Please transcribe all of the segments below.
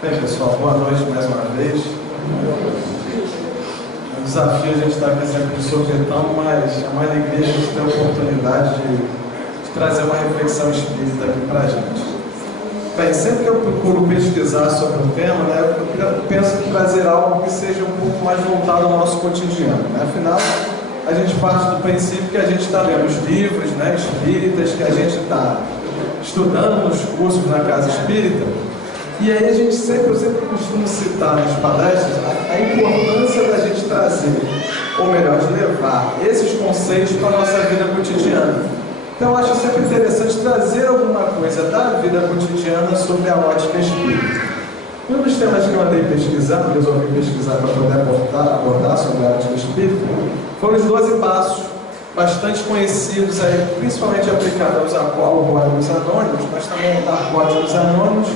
Bem, pessoal, boa noite mais uma vez. É um desafio a gente estar aqui sempre de sopetão, mas é uma alegria a gente ter a oportunidade de trazer uma reflexão espírita aqui para a gente. Bem, sempre que eu procuro pesquisar sobre um tema, né, eu penso em trazer algo que seja um pouco mais voltado ao nosso cotidiano, né? Afinal, a gente parte do princípio que a gente está lendo os livros, né, espíritas, que a gente está estudando nos cursos na casa espírita. E aí eu sempre costumo citar nas palestras a importância da gente trazer, ou melhor, de levar esses conceitos para a nossa vida cotidiana. Então eu acho sempre interessante trazer alguma coisa da vida cotidiana sobre a ótica espírita. Um dos temas que eu andei pesquisando, resolvi pesquisar para poder abordar sobre a ótica espírita, foram os 12 passos, bastante conhecidos, aí, principalmente aplicados aos Alcoólicos Anônimos, mas também Narcóticos Anônimos,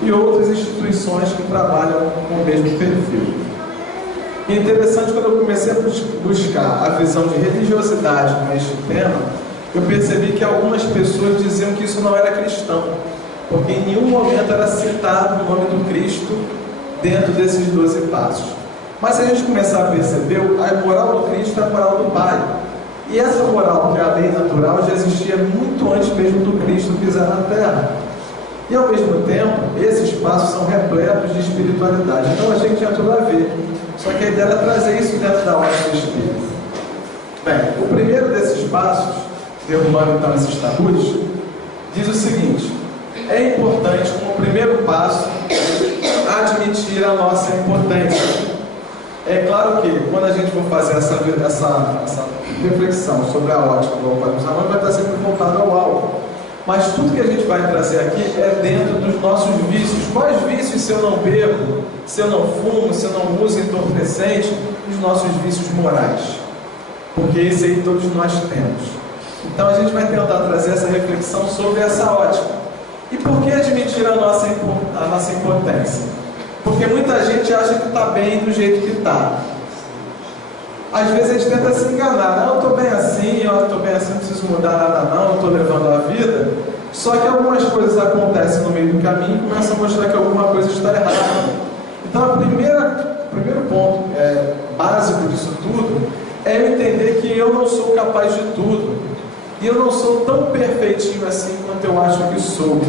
e outras instituições que trabalham com o mesmo perfil. E interessante, quando eu comecei a buscar a visão de religiosidade neste tema, eu percebi que algumas pessoas diziam que isso não era cristão, porque em nenhum momento era citado o nome do Cristo dentro desses 12 passos. Mas se a gente começar a perceber, a moral do Cristo é a moral do Pai. E essa moral, que é a lei natural, já existia muito antes mesmo do Cristo pisar na Terra. E ao mesmo tempo, esses passos são repletos de espiritualidade. Então achei que tinha tudo a ver. Só que a ideia era trazer isso dentro da ótica espírita. Bem, o primeiro desses passos, derrubando então esses tabus, diz o seguinte: é importante, como primeiro passo, admitir a nossa impotência. É claro que quando a gente for fazer essa reflexão sobre a ótica do Alcoólicos Anônimos, vai estar sempre voltado ao alvo. Mas tudo que a gente vai trazer aqui é dentro dos nossos vícios. Quais vícios? Se eu não bebo, se eu não fumo, se eu não uso entorpecente, os nossos vícios morais. Porque esse aí todos nós temos. Então a gente vai tentar trazer essa reflexão sobre essa ótica. E por que admitir a nossa impotência? Porque muita gente acha que está bem do jeito que está. Às vezes a gente tenta se enganar. Não, eu estou bem assim, não preciso mudar nada não, eu estou levando a vida. Só que algumas coisas acontecem no meio do caminho e começam a mostrar que alguma coisa está errada. Então o primeiro ponto básico disso tudo é eu entender que eu não sou capaz de tudo. E eu não sou tão perfeitinho assim quanto eu acho que sou.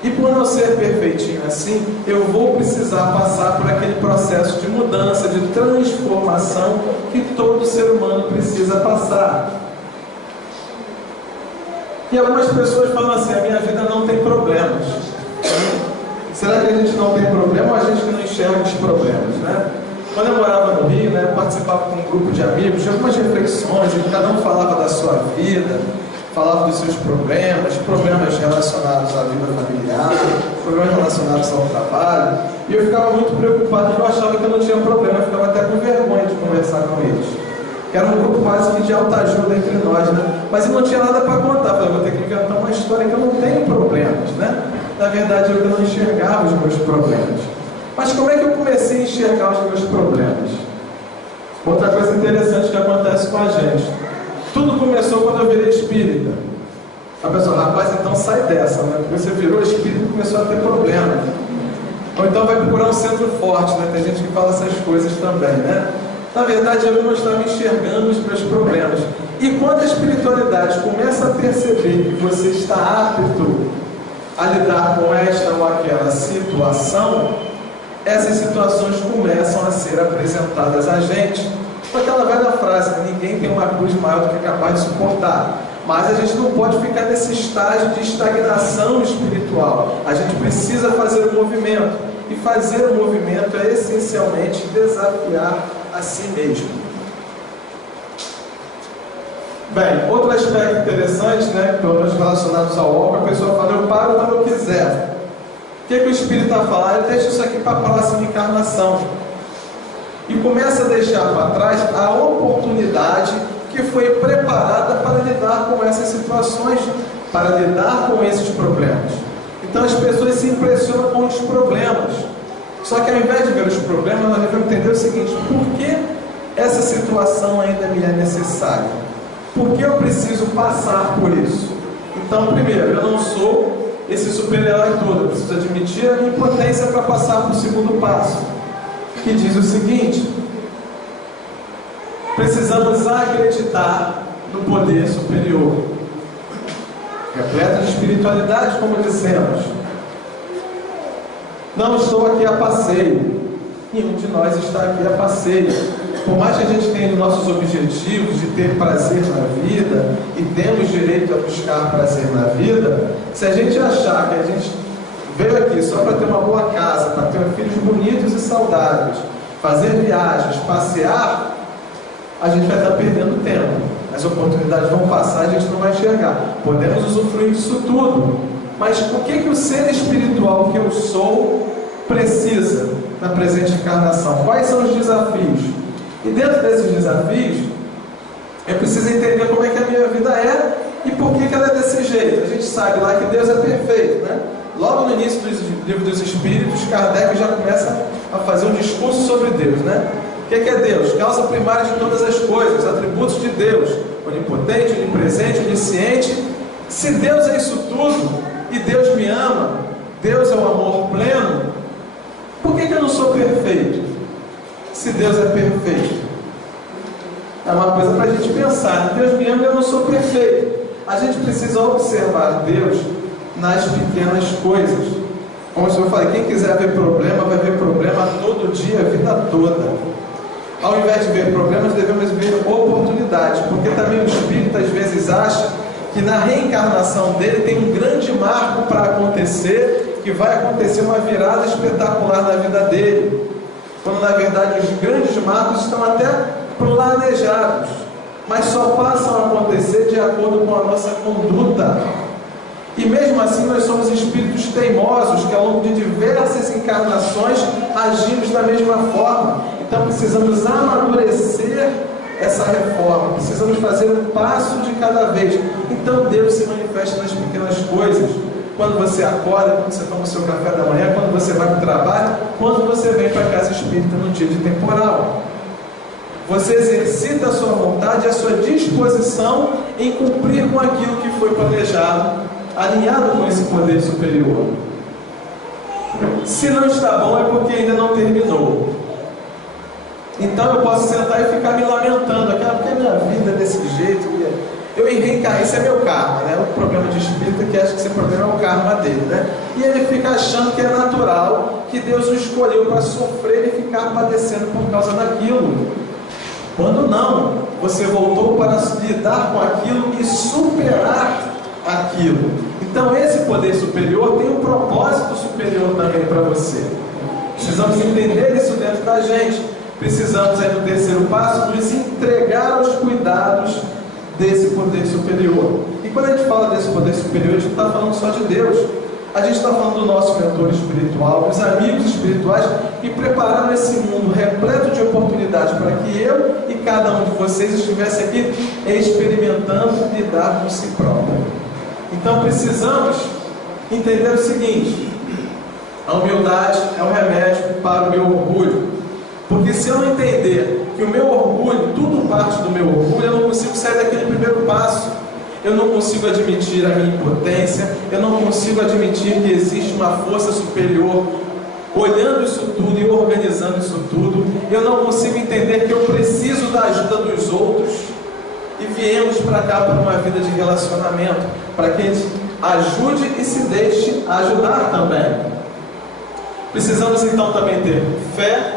E por não ser perfeitinho assim, eu vou precisar passar por aquele processo de mudança, de transformação que todo ser humano precisa passar. E algumas pessoas falam assim: a minha vida não tem problemas. Será que a gente não tem problema ou a gente não enxerga os problemas, né? Quando eu morava no Rio, né, eu participava com um grupo de amigos, de algumas reflexões, cada um falava da sua vida, falava dos seus problemas relacionados à vida familiar, problemas relacionados ao trabalho, e eu ficava muito preocupado, porque eu achava que eu não tinha problema, eu ficava até com vergonha de conversar com eles. Que era um grupo quase que de autoajuda entre nós, né? Mas eu não tinha nada para contar, eu falei, vou ter que inventar uma história que eu não tenho problemas, né? Na verdade, eu não enxergava os meus problemas. Mas como é que eu comecei a enxergar os meus problemas? Outra coisa interessante que acontece com a gente. Tudo começou quando eu virei espírita. A pessoa, rapaz, então sai dessa, né? Porque você virou espírita e começou a ter problema. Ou então vai procurar um centro forte, né? Tem gente que fala essas coisas também, né? Na verdade, eu não estava enxergando os meus problemas. E quando a espiritualidade começa a perceber que você está apto a lidar com esta ou aquela situação, essas situações começam a ser apresentadas a gente. Com aquela velha frase, ninguém tem uma cruz maior do que é capaz de suportar. Mas a gente não pode ficar nesse estágio de estagnação espiritual. A gente precisa fazer o movimento. E fazer o movimento é essencialmente desafiar a si mesmo. Bem, outro aspecto interessante, né, pelo menos relacionados ao álcool, a pessoa fala, eu paro quando eu quiser. O que o Espírito está falando? Ele deixa isso aqui para a próxima encarnação. E começa a deixar para trás a oportunidade que foi preparada para lidar com essas situações, para lidar com esses problemas. Então as pessoas se impressionam com os problemas. Só que ao invés de ver os problemas, nós devemos entender o seguinte: por que essa situação ainda me é necessária? Por que eu preciso passar por isso? Então, primeiro, eu não sou esse super-herói todo, eu preciso admitir a minha impotência para passar para o segundo passo, que diz o seguinte: precisamos acreditar no poder superior, repleto de espiritualidade, como dissemos. Não estou aqui a passeio, nenhum de nós está aqui a passeio. Por mais que a gente tenha os nossos objetivos de ter prazer na vida, e temos direito a buscar prazer na vida, se a gente achar que a gente veio aqui só para ter uma boa casa, para ter filhos bonitos e saudáveis, fazer viagens, passear, a gente vai estar perdendo tempo. As oportunidades vão passar, a gente não vai enxergar. Podemos usufruir disso tudo, mas o que o ser espiritual que eu sou precisa na presente encarnação? Quais são os desafios? E dentro desses desafios, eu preciso entender como é que a minha vida é e por que ela é desse jeito. A gente sabe lá que Deus é perfeito, né? Logo no início do livro dos Espíritos, Kardec já começa a fazer um discurso sobre Deus, né? O que é Deus? Causa primária de todas as coisas, atributos de Deus: onipotente, onipresente, onisciente. Se Deus é isso tudo, e Deus me ama, Deus é o amor pleno, por que eu não sou perfeito? Se Deus é perfeito, é uma coisa para a gente pensar. Deus me ama e eu não sou perfeito. A gente precisa observar Deus nas pequenas coisas. Como eu falei, quem quiser ver problema, vai ver problema todo dia, a vida toda. Ao invés de ver problemas, devemos ver oportunidades, porque também o espírito às vezes acha que na reencarnação dele tem um grande marco para acontecer, que vai acontecer uma virada espetacular na vida dele, quando na verdade os grandes marcos estão até planejados, mas só passam a acontecer de acordo com a nossa conduta. E mesmo assim nós somos espíritos teimosos, que ao longo de diversas encarnações agimos da mesma forma. Então precisamos amadurecer essa reforma, precisamos fazer um passo de cada vez. Então Deus se manifesta nas pequenas coisas. Quando você acorda, quando você toma o seu café da manhã, quando você vai para o trabalho, quando você vem para a casa espírita no dia de temporal. Você exercita a sua vontade e a sua disposição em cumprir com aquilo que foi planejado, alinhado com esse poder superior. Se não está bom, é porque ainda não terminou. Então eu posso sentar e ficar me lamentando, porque a minha vida é desse jeito, eu reencarnei, isso é meu karma, né? O problema de espírito é que acha que esse problema é o karma dele, né? E ele fica achando que é natural, que Deus o escolheu para sofrer e ficar padecendo por causa daquilo. Quando não, você voltou para lidar com aquilo e superar aquilo. Então esse poder superior tem um propósito superior também para você. Precisamos entender isso dentro da gente. Precisamos aí no terceiro passo nos entregar aos cuidados desse poder superior. E quando a gente fala desse poder superior, a gente não está falando só de Deus. A gente está falando do nosso mentor espiritual, dos amigos espirituais que prepararam esse mundo repleto de oportunidades para que eu e cada um de vocês estivesse aqui experimentando lidar com si próprio. Então precisamos entender o seguinte: a humildade é um remédio para o meu orgulho. Porque se eu não entender que o meu orgulho, tudo parte do meu orgulho, eu não consigo sair daquele primeiro passo. Eu não consigo admitir a minha impotência, eu não consigo admitir que existe uma força superior olhando isso tudo e organizando isso tudo. Eu não consigo entender que eu preciso da ajuda dos outros. E viemos para cá para uma vida de relacionamento, para que a gente ajude e se deixe ajudar também. Precisamos então também ter fé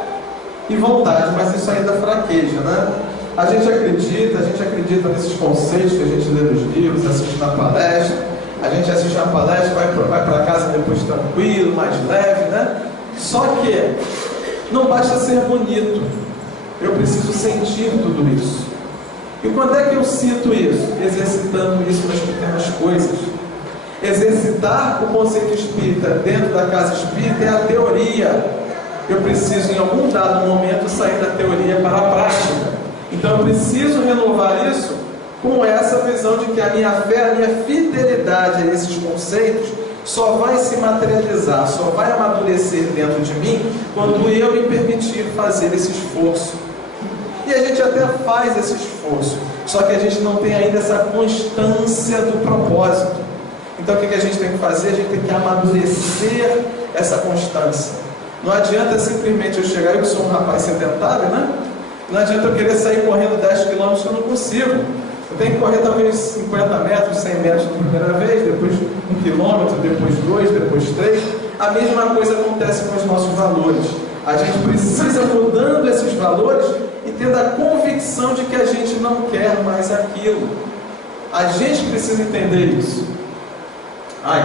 e vontade, mas isso ainda fraqueja, né? A gente acredita nesses conceitos que a gente lê nos livros, assiste na palestra, a gente assiste na palestra, vai para casa depois tranquilo, mais leve, né? Só que não basta ser bonito, eu preciso sentir tudo isso. E quando é que eu sinto isso? Exercitando isso nas pequenas coisas. Exercitar o conceito espírita dentro da casa espírita é a teoria. Eu preciso, em algum dado momento, sair da teoria para a prática. Então eu preciso renovar isso com essa visão de que a minha fé, a minha fidelidade a esses conceitos só vai se materializar, só vai amadurecer dentro de mim quando eu me permitir fazer esse esforço. E a gente até faz esse esforço, só que a gente não tem ainda essa constância do propósito. Então o que a gente tem que fazer? A gente tem que amadurecer essa constância. Não adianta simplesmente eu chegar, eu que sou um rapaz sedentário, né? Não adianta eu querer sair correndo 10 quilômetros que eu não consigo. Eu tenho que correr talvez 50 metros, 100 metros na primeira vez, depois 1 quilômetro, depois 2, depois 3. A mesma coisa acontece com os nossos valores. A gente precisa mudando esses valores e tendo a convicção de que a gente não quer mais aquilo. A gente precisa entender isso.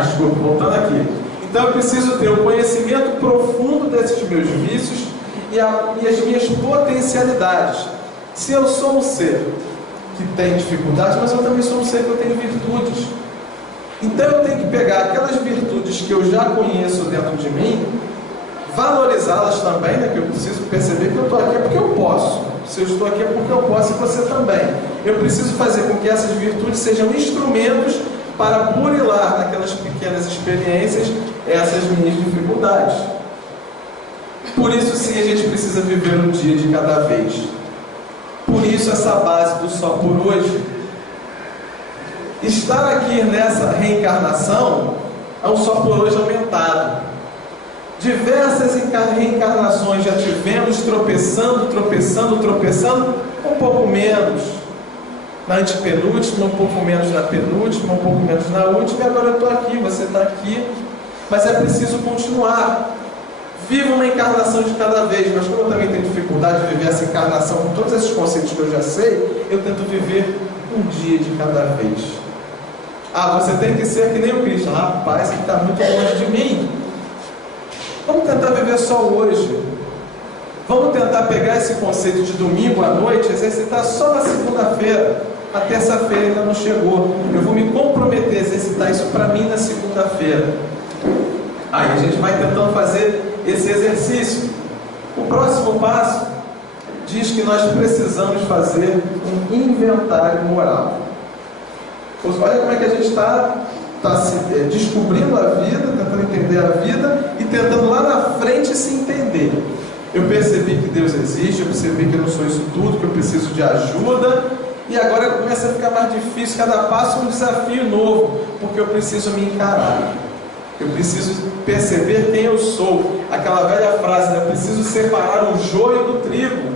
Desculpa, voltando aqui. Então eu preciso ter o conhecimento profundo desses meus vícios e as minhas potencialidades. Se eu sou um ser que tem dificuldades, mas eu também sou um ser que eu tenho virtudes. Então eu tenho que pegar aquelas virtudes que eu já conheço dentro de mim, valorizá-las também, né? Que eu preciso perceber que eu estou aqui porque eu posso. Se eu estou aqui é porque eu posso e você também. Eu preciso fazer com que essas virtudes sejam instrumentos para burilar naquelas pequenas experiências essas minhas dificuldades. Por isso sim a gente precisa viver um dia de cada vez. Por isso essa base do só por hoje. Estar aqui nessa reencarnação é um só por hoje aumentado. Diversas reencarnações já tivemos tropeçando, um pouco menos na antepenúltima, um pouco menos na penúltima, um pouco menos na última, e agora eu estou aqui, você está aqui, mas é preciso continuar. Viva uma encarnação de cada vez, mas como eu também tenho dificuldade de viver essa encarnação com todos esses conceitos que eu já sei, eu tento viver um dia de cada vez. Você tem que ser que nem o Cristo. Rapaz, que está muito longe de mim. Vamos tentar viver só hoje. Vamos tentar pegar esse conceito de domingo à noite, exercitar só na segunda-feira. A terça-feira ainda não chegou. Eu vou me comprometer a exercitar isso para mim na segunda-feira. Aí a gente vai tentando fazer esse exercício. O próximo passo diz que nós precisamos fazer um inventário moral. Olha como é que a gente está descobrindo a vida, tentando entender a vida e tentando lá na frente se entender. Eu percebi que Deus existe, eu percebi que eu não sou isso tudo, que eu preciso de ajuda, e agora começa a ficar mais difícil, cada passo um desafio novo, porque eu preciso me encarar. Eu preciso perceber quem eu sou. Aquela velha frase, né? Eu preciso separar o joio do trigo.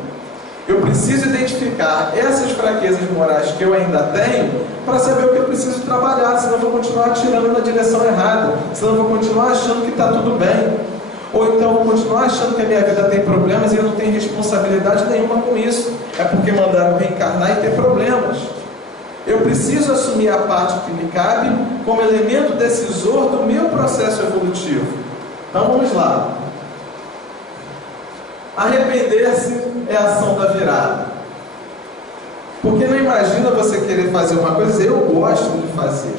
Eu preciso identificar essas fraquezas morais que eu ainda tenho para saber o que eu preciso trabalhar, senão eu vou continuar atirando na direção errada, senão eu vou continuar achando que está tudo bem, ou então eu vou continuar achando que a minha vida tem problemas e eu não tenho responsabilidade nenhuma com isso. É porque mandaram reencarnar e ter problemas. Eu preciso assumir a parte que me cabe como elemento decisor do meu processo evolutivo. Então vamos lá. Arrepender-se é a ação da virada. Porque não imagina você querer fazer uma coisa e dizer, eu gosto de fazer.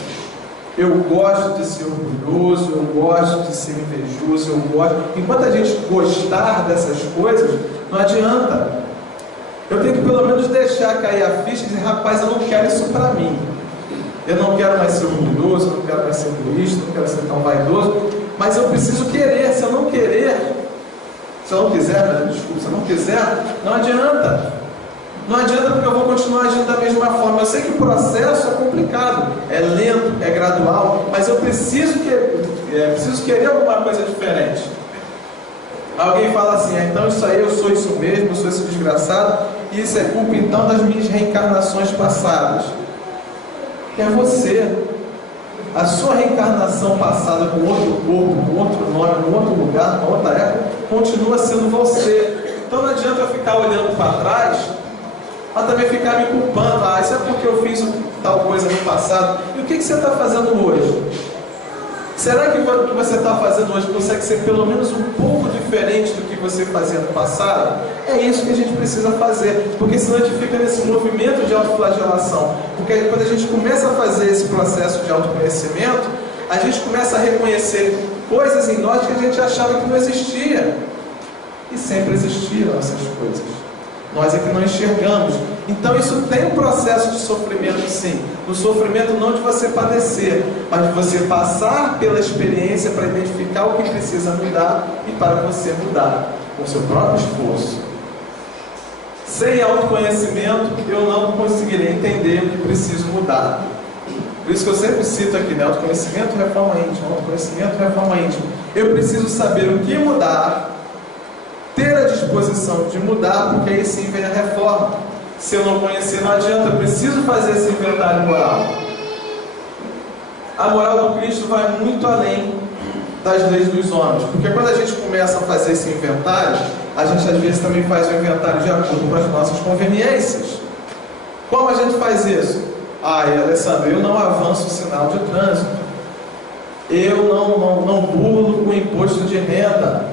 Eu gosto de ser orgulhoso, eu gosto de ser invejoso, eu gosto. Enquanto a gente gostar dessas coisas, não adianta. Eu tenho que pelo menos deixar cair a ficha e dizer, rapaz, eu não quero isso para mim. Eu não quero mais ser orgulhoso, eu não quero mais ser egoísta, eu não quero ser tão vaidoso, mas eu preciso querer. Se eu não querer, se eu não quiser, desculpa, se eu não quiser, não adianta. Não adianta porque eu vou continuar agindo da mesma forma. Eu sei que o processo é complicado, é lento, é gradual, mas eu preciso querer alguma coisa diferente. Alguém fala assim, então isso aí, eu sou isso mesmo, eu sou esse desgraçado, e isso é culpa então das minhas reencarnações passadas. Que é você. A sua reencarnação passada com outro corpo, com outro nome, em outro lugar, numa outra época, continua sendo você. Então não adianta eu ficar olhando para trás, mas também ficar me culpando. Isso é porque eu fiz tal coisa no passado. E o que você está fazendo hoje? Será que o que você está fazendo hoje consegue ser pelo menos um pouco diferente do que você fazia no passado? É isso que a gente precisa fazer, porque senão a gente fica nesse movimento de autoflagelação. Porque aí, quando a gente começa a fazer esse processo de autoconhecimento, a gente começa a reconhecer coisas em nós que a gente achava que não existia. E sempre existiram essas coisas. Nós é que não enxergamos. Então isso tem um processo de sofrimento, sim. O sofrimento não de você padecer, mas de você passar pela experiência para identificar o que precisa mudar e para você mudar com o seu próprio esforço. Sem autoconhecimento, eu não conseguirei entender o que preciso mudar. Por isso que eu sempre cito aqui, né? Autoconhecimento, reforma íntima, autoconhecimento, reforma íntima. Eu preciso saber o que mudar, ter a disposição de mudar, porque aí sim vem a reforma. Se eu não conhecer, não adianta, eu preciso fazer esse inventário moral. A moral do Cristo vai muito além das leis dos homens, porque quando a gente começa a fazer esse inventário, a gente às vezes também faz o inventário de acordo com as nossas conveniências. Como a gente faz isso? Alessandro, eu não avanço o sinal de trânsito, eu não burlo o imposto de renda,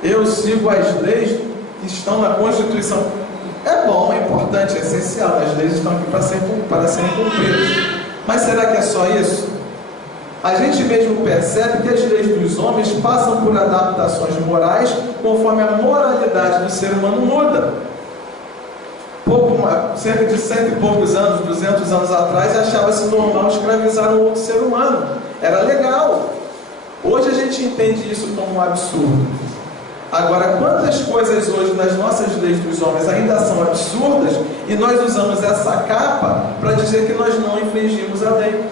eu sigo as leis que estão na Constituição. É bom, é importante, é essencial, as leis estão aqui para serem cumpridas. Mas será que é só isso? A gente mesmo percebe que as leis dos homens passam por adaptações morais conforme a moralidade do ser humano muda. Cerca de 100 e poucos anos, 200 anos atrás, achava-se normal escravizar um outro ser humano. Era legal. Hoje a gente entende isso como um absurdo. Agora, quantas coisas hoje nas nossas leis dos homens ainda são absurdas e nós usamos essa capa para dizer que nós não infringimos a lei.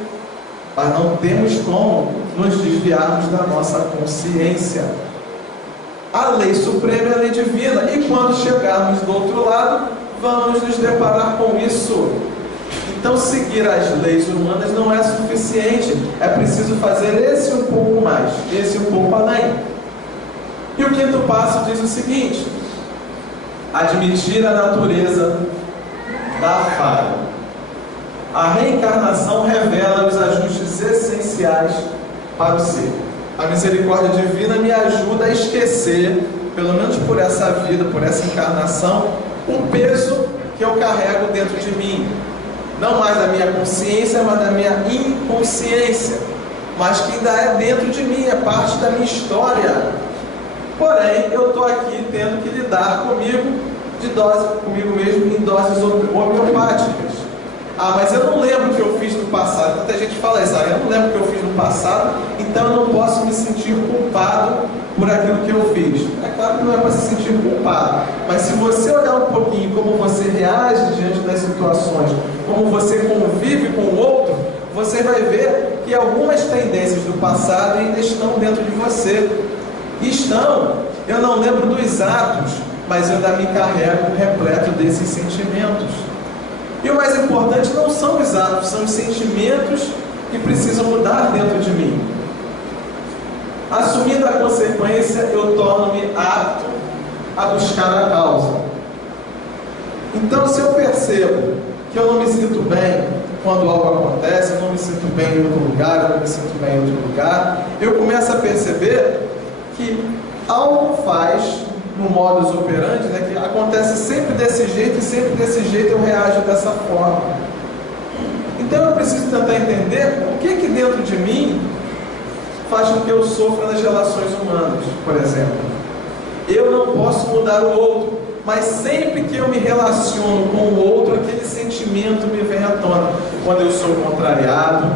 Mas não temos como nos desviarmos da nossa consciência. A lei suprema é a lei divina, e quando chegarmos do outro lado, vamos nos deparar com isso. Então, seguir as leis humanas não é suficiente, é preciso fazer esse um pouco mais, esse um pouco além. E o quinto passo diz o seguinte: admitir a natureza da falha. A reencarnação revela os ajustes essenciais para o ser. A misericórdia divina me ajuda a esquecer, pelo menos por essa vida, por essa encarnação, o peso que eu carrego dentro de mim. Não mais da minha consciência, mas da minha inconsciência. Mas que ainda é dentro de mim, é parte da minha história. Porém, eu estou aqui tendo que lidar comigo mesmo em doses homeopáticas. Mas eu não lembro o que eu fiz no passado. Muita gente fala isso, eu não lembro o que eu fiz no passado, então eu não posso me sentir culpado por aquilo que eu fiz. É claro que não é para se sentir culpado, mas se você olhar um pouquinho como você reage diante das situações, como você convive com o outro, você vai ver que algumas tendências do passado ainda estão dentro de você. Eu não lembro dos atos, mas eu ainda me carrego repleto desses sentimentos. E o mais importante não são os atos, são os sentimentos que precisam mudar dentro de mim. Assumindo a consequência, eu torno-me apto a buscar a causa. Então, se eu percebo que eu não me sinto bem quando algo acontece, eu não me sinto bem em outro lugar, eu não me sinto bem em outro lugar, eu começo a perceber que algo faz no modus operandi, né, que acontece sempre desse jeito e sempre desse jeito eu reajo dessa forma. Então eu preciso tentar entender o que dentro de mim faz com que eu sofra nas relações humanas, por exemplo. Eu não posso mudar o outro, mas sempre que eu me relaciono com o outro, aquele sentimento me vem à tona. Quando eu sou contrariado,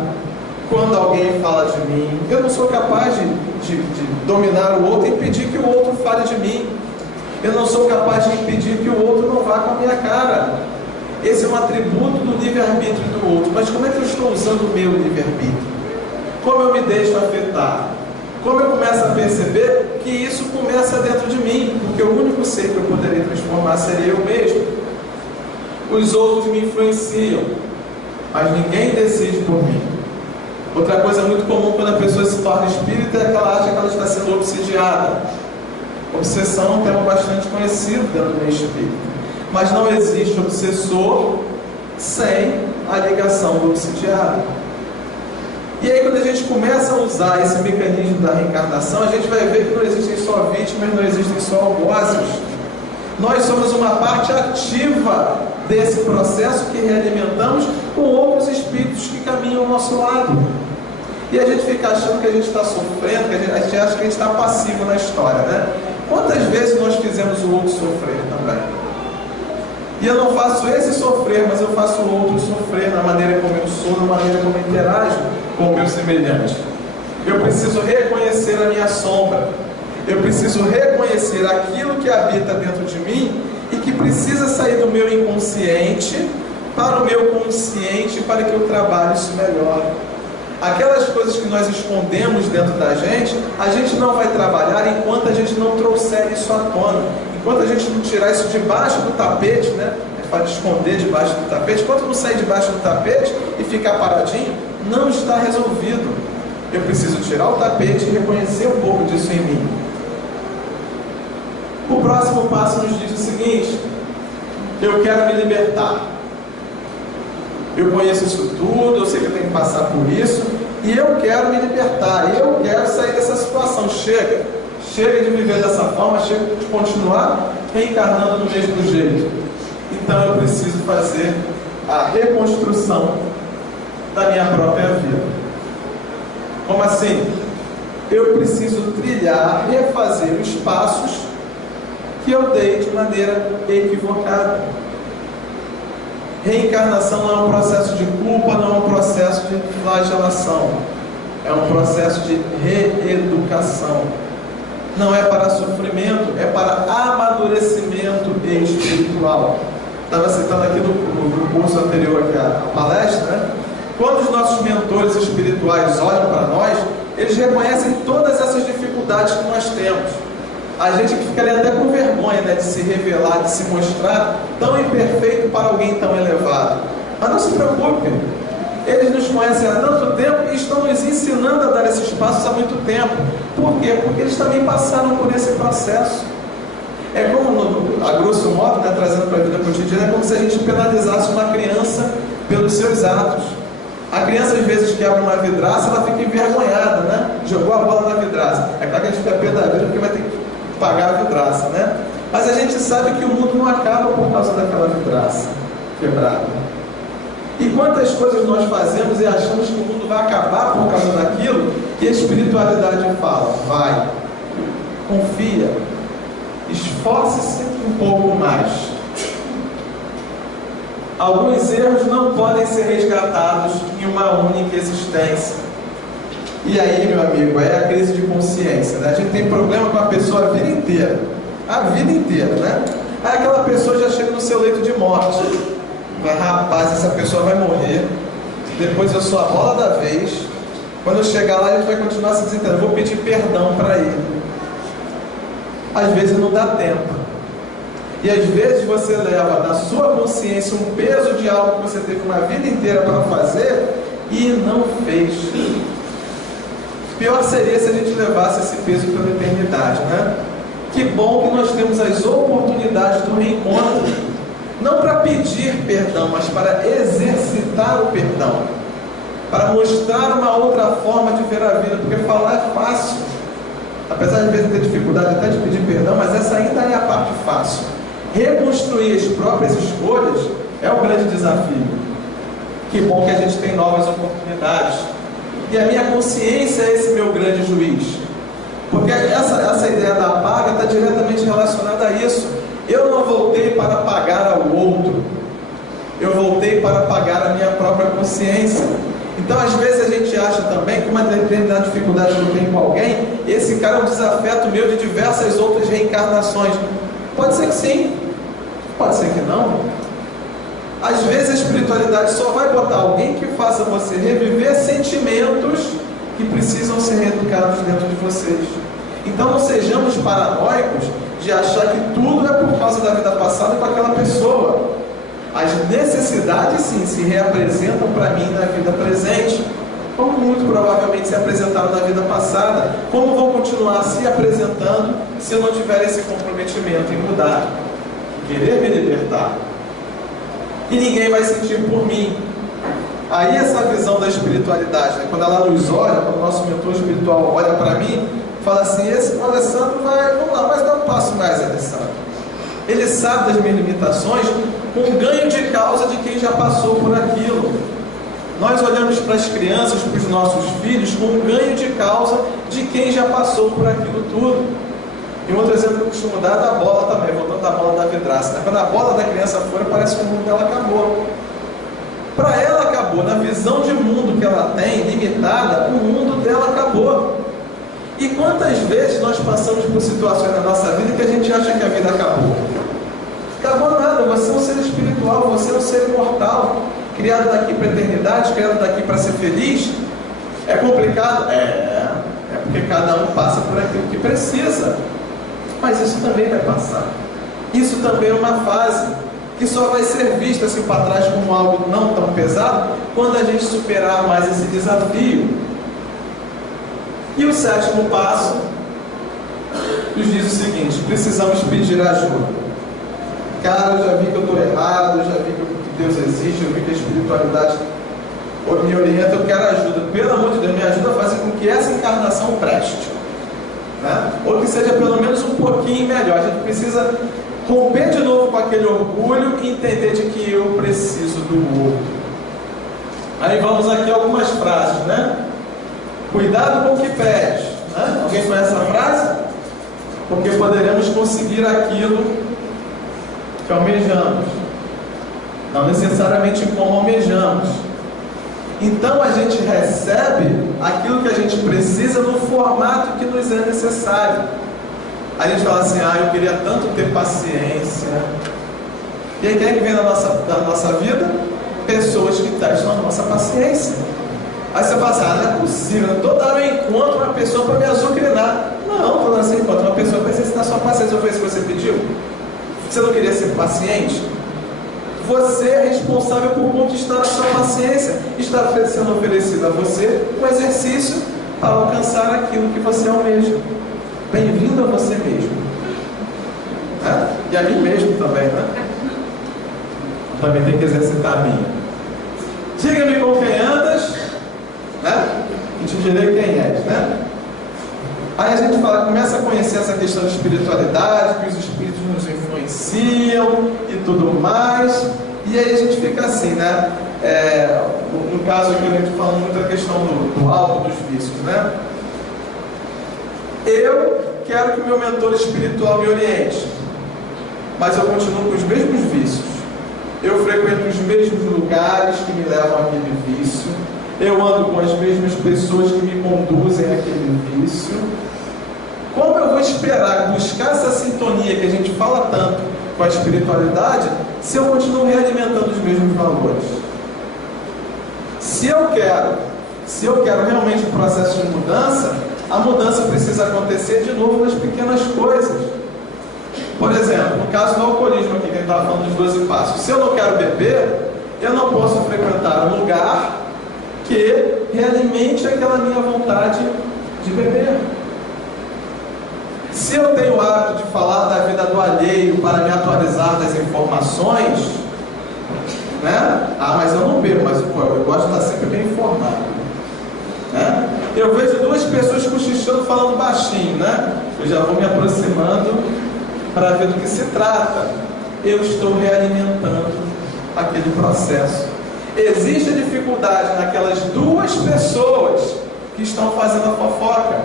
quando alguém fala de mim, eu não sou capaz de dominar o outro e impedir que o outro fale de mim. Eu não sou capaz de impedir que o outro não vá com a minha cara. Esse é um atributo do livre-arbítrio do outro. Mas como é que eu estou usando o meu livre-arbítrio? Como eu me deixo afetar? Como eu começo a perceber que isso começa dentro de mim? Porque o único ser que eu poderia transformar seria eu mesmo. Os outros me influenciam, mas ninguém decide por mim. Outra coisa muito comum quando a pessoa se torna espírita é que ela acha que ela está sendo obsidiada. Obsessão é um tema bastante conhecido dentro do meio espírita, mas não existe obsessor sem a ligação do obsidiado. E aí, quando a gente começa a usar esse mecanismo da reencarnação, a gente vai ver que não existem só vítimas, não existem só algozes. Nós somos uma parte ativa desse processo que realimentamos com outros espíritos que caminham ao nosso lado. E a gente fica achando que a gente está sofrendo, que a gente acha que a gente está passivo na história, né? Quantas vezes nós fizemos o outro sofrer também? E eu não faço esse sofrer, mas eu faço o outro sofrer na maneira como eu sou, na maneira como eu interajo com o meu semelhante. Eu preciso reconhecer a minha sombra. Eu preciso reconhecer aquilo que habita dentro de mim e que precisa sair do meu inconsciente para o meu consciente, para que eu trabalhe isso melhor. Aquelas coisas que nós escondemos dentro da gente, a gente não vai trabalhar enquanto a gente não trouxer isso à tona. Enquanto a gente não tirar isso debaixo do tapete, né? Para esconder debaixo do tapete, enquanto não sair debaixo do tapete e ficar paradinho, não está resolvido. Eu preciso tirar o tapete e reconhecer um pouco disso em mim. O próximo passo nos diz o seguinte: eu quero me libertar. Eu conheço isso tudo, eu sei que eu tenho que passar por isso, e eu quero me libertar, eu quero sair dessa situação. Chega de viver dessa forma, chega de continuar reencarnando do mesmo jeito. Então eu preciso fazer a reconstrução da minha própria vida. Como assim? Eu preciso trilhar, refazer os passos que eu dei de maneira equivocada. Reencarnação não é um processo de culpa, não é um processo de flagelação. É um processo de reeducação. Não é para sofrimento, é para amadurecimento espiritual. Estava citando aqui no curso anterior aqui a palestra, né? Quando os nossos mentores espirituais olham para nós, eles reconhecem todas essas dificuldades que nós temos. A gente ficaria até com vergonha, né, de se revelar, de se mostrar tão imperfeito para alguém tão elevado. Mas não se preocupe, eles nos conhecem há tanto tempo e estão nos ensinando a dar esses passos há muito tempo. Por quê? Porque eles também passaram por esse processo. É como, a grosso modo, né, trazendo para a vida cotidiana, é como se a gente penalizasse uma criança pelos seus atos. A criança, às vezes, que abre uma vidraça, ela fica envergonhada, né? Jogou a bola na vidraça. É claro que a gente fica pé da vida porque vai ter que pagar a vidraça, né? Mas a gente sabe que o mundo não acaba por causa daquela vidraça quebrada. E quantas coisas nós fazemos e achamos que o mundo vai acabar por causa daquilo, e a espiritualidade fala: vai, confia, esforce-se um pouco mais. Alguns erros não podem ser resgatados em uma única existência. E aí, meu amigo, é a crise de consciência, né? A gente tem problema com a pessoa a vida inteira. A vida inteira, né? Aí aquela pessoa já chega no seu leito de morte. Rapaz, essa pessoa vai morrer. Depois eu sou a bola da vez. Quando eu chegar lá, a gente vai continuar se desentendendo. Eu vou pedir perdão para ele. Às vezes não dá tempo. E às vezes você leva na sua consciência um peso de algo que você teve uma vida inteira para fazer e não fez. Pior seria se a gente levasse esse peso pela eternidade, né? Que bom que nós temos as oportunidades do reencontro, não para pedir perdão, mas para exercitar o perdão, para mostrar uma outra forma de ver a vida, porque falar é fácil, apesar de às vezes ter dificuldade até de pedir perdão, mas essa ainda é a parte fácil. Reconstruir as próprias escolhas é o grande desafio. Que bom que a gente tem novas oportunidades. E a minha consciência é esse meu grande juiz. Porque essa ideia da paga está diretamente relacionada a isso. Eu não voltei para pagar ao outro. Eu voltei para pagar a minha própria consciência. Então, às vezes a gente acha também que uma determinada dificuldade que eu tenho com alguém, esse cara é um desafeto meu de diversas outras reencarnações. Pode ser que sim, pode ser que não. Às vezes a espiritualidade só vai botar alguém que faça você reviver sentimentos que precisam ser reeducados dentro de vocês. Então não sejamos paranoicos de achar que tudo é por causa da vida passada com aquela pessoa. As necessidades sim se reapresentam para mim na vida presente, como muito provavelmente se apresentaram na vida passada, como vão continuar se apresentando se eu não tiver esse comprometimento em mudar, querer me libertar. E ninguém vai sentir por mim. Aí essa visão da espiritualidade, né? Quando ela nos olha, quando o nosso mentor espiritual olha para mim, fala assim: esse Alessandro vai, vamos lá, mas dá um passo mais, Alessandro. Ele sabe das minhas limitações com ganho de causa de quem já passou por aquilo. Nós olhamos para as crianças, para os nossos filhos, com ganho de causa de quem já passou por aquilo tudo. E um outro exemplo que eu costumo dar é da bola também, voltando da bola da vidraça, né? Quando a bola da criança for, parece que o mundo dela acabou. Para ela acabou, na visão de mundo que ela tem, limitada, o mundo dela acabou. E quantas vezes nós passamos por situações na nossa vida que a gente acha que a vida acabou? Acabou nada, você é um ser espiritual, você é um ser imortal, criado daqui para a eternidade, criado daqui para ser feliz. É complicado? É porque cada um passa por aquilo que precisa, mas isso também vai passar. Isso também é uma fase que só vai ser vista assim para trás como algo não tão pesado quando a gente superar mais esse desafio. E o sétimo passo nos diz o seguinte: precisamos pedir ajuda. Cara, eu já vi que eu estou errado, eu já vi que Deus existe, eu vi que a espiritualidade me orienta, eu quero ajuda. Pelo amor de Deus, me ajuda a fazer com que essa encarnação preste, né? Ou que seja pelo menos um pouquinho melhor. A gente precisa romper de novo com aquele orgulho e entender de que eu preciso do outro. Aí vamos aqui algumas frases, né? Cuidado com o que pede, né? Alguém conhece essa frase? Porque poderemos conseguir aquilo que almejamos, não necessariamente como almejamos. Então a gente recebe aquilo que a gente precisa no formato que nos é necessário. A gente fala assim: eu queria tanto ter paciência. E aí quem é que vem na nossa vida? Pessoas que testam a nossa paciência. Aí você fala assim: não é possível, toda hora eu encontro uma pessoa para me azucrinar. Não, toda hora você encontra uma pessoa para exercitar a sua paciência. Foi isso que você pediu? Você não queria ser paciente? Você é responsável por conquistar a sua paciência. Está sendo oferecido a você um exercício para alcançar aquilo que você almeja. Bem-vindo a você mesmo, né? E a mim mesmo também, né? Também tem que exercitar a mim. Diga-me com quem andas, né? E te direi quem és, né? Aí a gente começa a conhecer essa questão de espiritualidade, que os espíritos nos influenciam e tudo mais. E aí a gente fica assim, né? No caso aqui a gente fala muito da questão do álcool, dos vícios, né? Eu quero que o meu mentor espiritual me oriente, mas eu continuo com os mesmos vícios. Eu frequento os mesmos lugares que me levam àquele vício. Eu ando com as mesmas pessoas que me conduzem àquele vício. Como eu vou esperar buscar essa sintonia que a gente fala tanto com a espiritualidade, se eu continuo realimentando os mesmos valores? Se eu quero realmente um processo de mudança, a mudança precisa acontecer de novo nas pequenas coisas. Por exemplo, no caso do alcoolismo aqui, que a gente estava falando dos 12 passos. Se eu não quero beber, eu não posso frequentar um lugar que realimente aquela minha vontade de beber. Se eu tenho o hábito de falar da vida do alheio para me atualizar das informações, né? Mas eu não bebo, mas eu gosto de estar sempre bem informado, né? Eu vejo duas pessoas cochichando, falando baixinho, né? Eu já vou me aproximando para ver do que se trata. Eu estou realimentando aquele processo. Existe a dificuldade naquelas duas pessoas que estão fazendo a fofoca,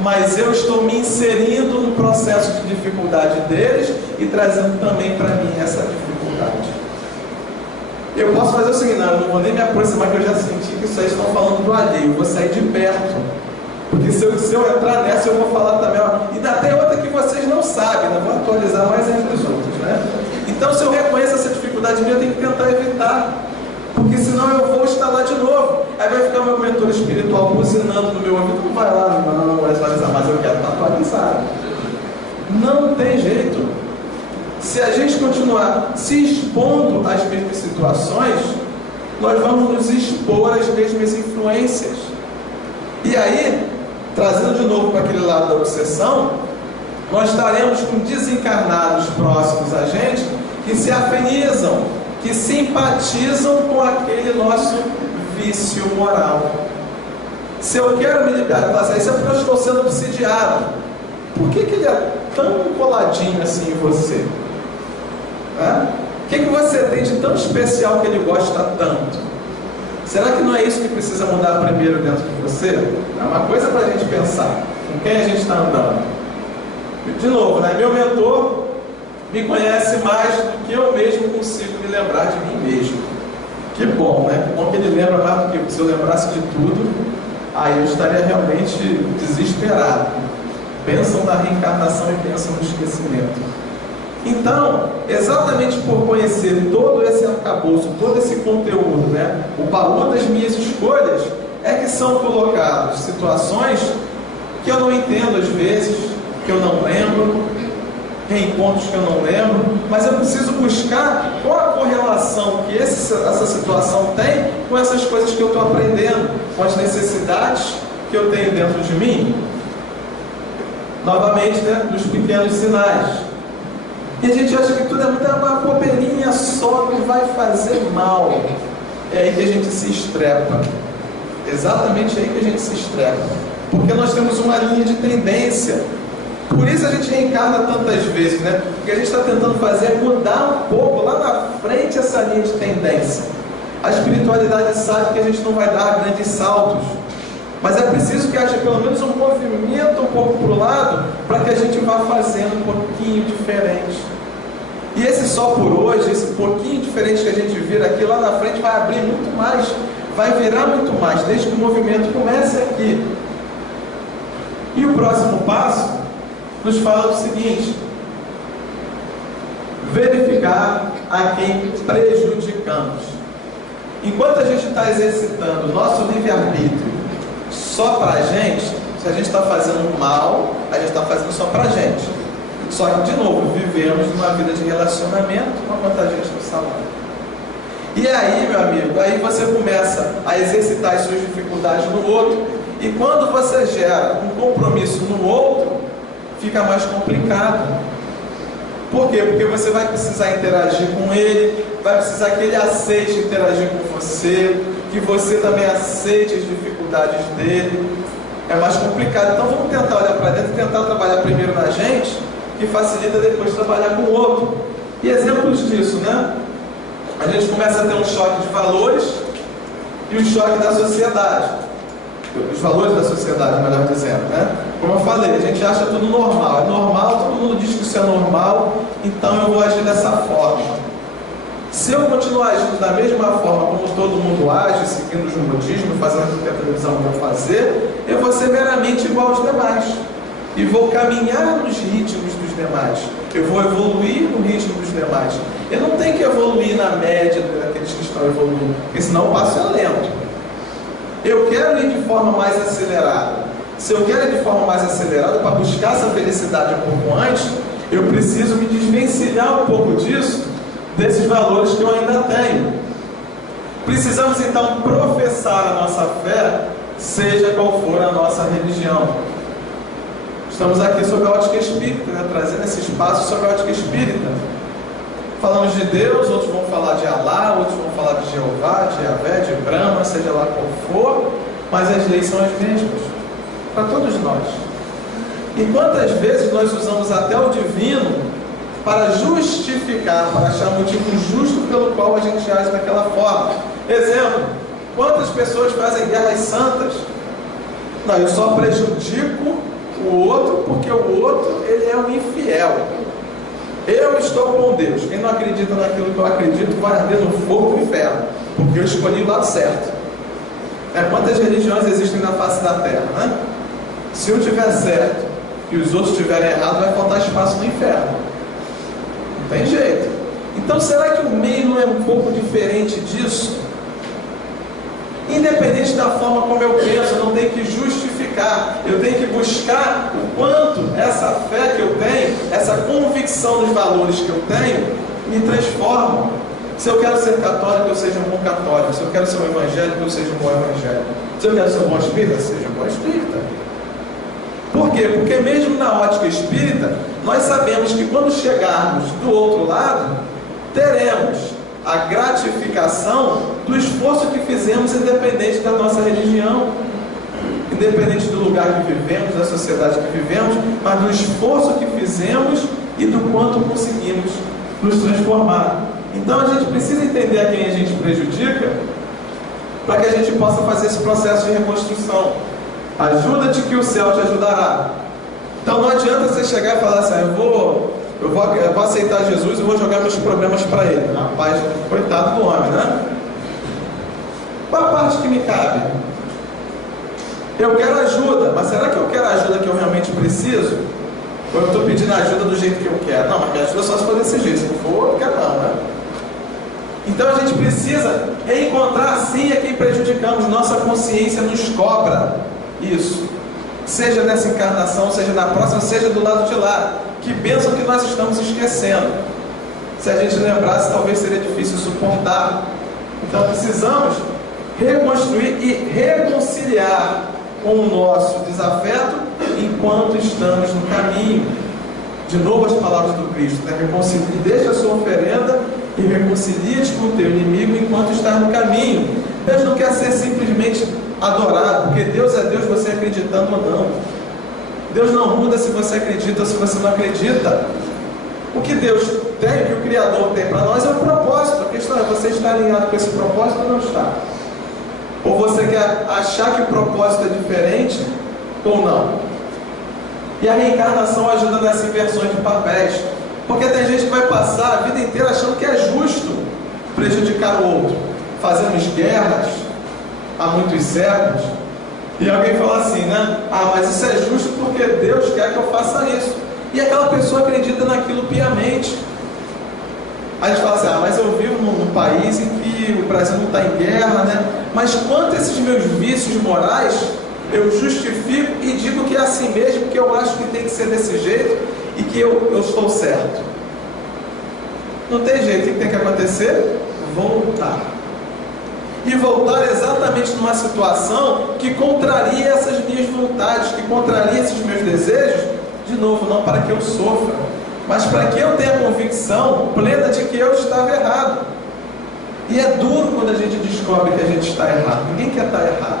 mas eu estou me inserindo no processo de dificuldade deles e trazendo também para mim essa dificuldade. Eu posso fazer o seguinte: eu não vou nem me aproximar, que eu já senti que vocês estão falando do alheio. Eu vou sair de perto, porque se eu entrar nessa, eu vou falar também. E ainda tem outra que vocês não sabem, não vou atualizar mais entre os outros, né? Então, se eu reconheço essa dificuldade minha, eu tenho que tentar evitar, porque senão eu vou instalar de novo. Aí vai ficar o meu mentor espiritual buzinando no meu ouvido: não vai lá, não vai atualizar, mas eu quero estar atualizado. Não tem jeito. Se a gente continuar se expondo às mesmas situações, nós vamos nos expor às mesmas influências. E aí, trazendo de novo para aquele lado da obsessão, nós estaremos com desencarnados próximos a gente que se afinizam, que simpatizam com aquele nosso vício moral. Se eu quero me libertar dessa, isso é porque eu estou sendo obsidiado. Por que ele é tão coladinho assim em você? O que você tem de tão especial que ele gosta tanto? Será que não é isso que precisa mudar primeiro dentro de você? É uma coisa para a gente pensar. Com quem a gente está andando? De novo, né? Meu mentor me conhece mais do que eu mesmo consigo me lembrar de mim mesmo. Que bom, né? Que bom que ele lembra mais do que eu. Se eu lembrasse de tudo, aí eu estaria realmente desesperado. Pensam na reencarnação e pensam no esquecimento. Então, exatamente por conhecer todo esse arcabouço, todo esse conteúdo, né, o baú das minhas escolhas, é que são colocadas situações que eu não entendo às vezes, que eu não lembro, reencontros que eu não lembro, mas eu preciso buscar qual a correlação que essa situação tem com essas coisas que eu estou aprendendo, com as necessidades que eu tenho dentro de mim. Novamente, né, dos pequenos sinais. E a gente acha que tudo é uma bobeirinha só que vai fazer mal. É aí que a gente se estrepa. Exatamente aí que a gente se estrepa. Porque nós temos uma linha de tendência. Por isso a gente reencarna tantas vezes, né? O que a gente está tentando fazer é mudar um pouco lá na frente essa linha de tendência. A espiritualidade sabe que a gente não vai dar grandes saltos. Mas é preciso que haja pelo menos um movimento um pouco para o lado, para que a gente vá fazendo um pouquinho diferente. E esse só por hoje, esse pouquinho diferente que a gente vira aqui, lá na frente vai abrir muito mais, vai virar muito mais, desde que o movimento comece aqui. E o próximo passo nos fala o seguinte: verificar a quem prejudicamos. Enquanto a gente está exercitando o nosso livre-arbítrio só para a gente, se a gente está fazendo mal, a gente está fazendo só para a gente. Só que, de novo, vivemos numa vida de relacionamento com quanta gente no salão. E aí, meu amigo, aí você começa a exercitar as suas dificuldades no outro, e quando você gera um compromisso no outro, fica mais complicado. Por quê? Porque você vai precisar interagir com ele, vai precisar que ele aceite interagir com você, que você também aceite as dificuldades dele. É mais complicado. Então vamos tentar olhar para dentro e tentar trabalhar primeiro na gente, que facilita depois trabalhar com o outro. E exemplos disso, né? A gente começa a ter um choque de valores e um choque da sociedade. Os valores da sociedade, melhor dizendo, né? Como eu falei, a gente acha tudo normal. É normal, todo mundo diz que isso é normal, então eu vou agir dessa forma. Se eu continuar agindo da mesma forma como todo mundo age, seguindo os modismos, fazendo o que a televisão vai fazer, eu vou ser meramente igual aos demais. E vou caminhar nos ritmos dos demais. Eu vou evoluir no ritmo dos demais. Eu não tenho que evoluir na média daqueles que estão evoluindo, porque senão o passo é lento. Eu quero ir de forma mais acelerada. Se eu quero ir de forma mais acelerada para buscar essa felicidade um pouco antes, eu preciso me desvencilhar um pouco disso, desses valores que eu ainda tenho. Precisamos então professar a nossa fé, seja qual for a nossa religião. Estamos aqui sobre a ótica espírita, né? Trazendo esse espaço sobre a ótica espírita. Falamos de Deus, outros vão falar de Alá, outros vão falar de Jeová, de Yahvé, de Brahma, seja lá qual for, mas as leis são as mesmas para todos nós. E quantas vezes nós usamos até o divino para justificar, para achar motivo justo pelo qual a gente age daquela forma. Exemplo: quantas pessoas fazem guerras santas? Não, eu só prejudico o outro porque o outro, ele é um infiel. Eu estou com Deus. Quem não acredita naquilo que eu acredito vai arder no fogo do inferno, porque eu escolhi o lado certo. Quantas religiões existem na face da terra, né? Se um tiver certo e os outros tiverem errado, vai faltar espaço no inferno. Não tem jeito. Então, será que o meio não é um pouco diferente disso? Independente da forma como eu penso, eu não tenho que justificar, eu tenho que buscar o quanto essa fé que eu tenho, essa convicção dos valores que eu tenho, me transforma. Se eu quero ser católico, eu seja um bom católico. Se eu quero ser um evangélico, eu seja um bom evangélico. Se eu quero ser um bom espírita, seja um bom espírita. Por quê? Porque mesmo na ótica espírita, nós sabemos que quando chegarmos do outro lado, teremos a gratificação do esforço que fizemos, independente da nossa religião, independente do lugar que vivemos, da sociedade que vivemos, mas do esforço que fizemos e do quanto conseguimos nos transformar. Então a gente precisa entender a quem a gente prejudica, para que a gente possa fazer esse processo de reconstrução. Ajuda-te que o céu te ajudará. Então não adianta você chegar e falar assim: eu vou aceitar Jesus e vou jogar meus problemas para ele. Rapaz, coitado do homem, né? Qual a parte que me cabe? Eu quero ajuda, mas será que eu quero a ajuda que eu realmente preciso? Ou eu estou pedindo ajuda do jeito que eu quero? Não, mas me ajuda só se for desse jeito. Se não for, eu quero não, né? Então a gente precisa encontrar sim a quem prejudicamos. Nossa consciência nos cobra isso. Seja nessa encarnação, seja na próxima, seja do lado de lá. Que bênção que nós estamos esquecendo. Se a gente lembrasse, talvez seria difícil suportar. Então precisamos reconstruir e reconciliar com o nosso desafeto enquanto estamos no caminho. De novo as palavras do Cristo, né? Reconcilie, deixa a sua oferenda e reconcilie-te com o teu inimigo enquanto estás no caminho. Deus não quer ser simplesmente adorado, porque Deus é Deus, você acreditando ou não. Deus não muda se você acredita ou se você não acredita. O que Deus tem, o que o Criador tem para nós é um propósito. A questão é, você está alinhado com esse propósito ou não está? Ou você quer achar que o propósito é diferente ou não? E a reencarnação ajuda nessa inversão de papéis. Porque tem gente que vai passar a vida inteira achando que é justo prejudicar o outro. Fazemos guerras há muitos séculos. E alguém fala assim, né? Ah, mas isso é justo porque Deus quer que eu faça isso. E aquela pessoa acredita naquilo piamente. A gente fala assim, ah, mas eu vivo num país em que o Brasil não está em guerra, né? Mas quanto a esses meus vícios morais, eu justifico e digo que é assim mesmo, que eu acho que tem que ser desse jeito e que eu estou certo. Não tem jeito, o que tem que acontecer? Voltar. E voltar exatamente numa situação que contraria essas minhas vontades, que contraria esses meus desejos, de novo, não para que eu sofra, mas para que eu tenha a convicção plena de que eu estava errado. E é duro quando a gente descobre que a gente está errado. Ninguém quer estar errado.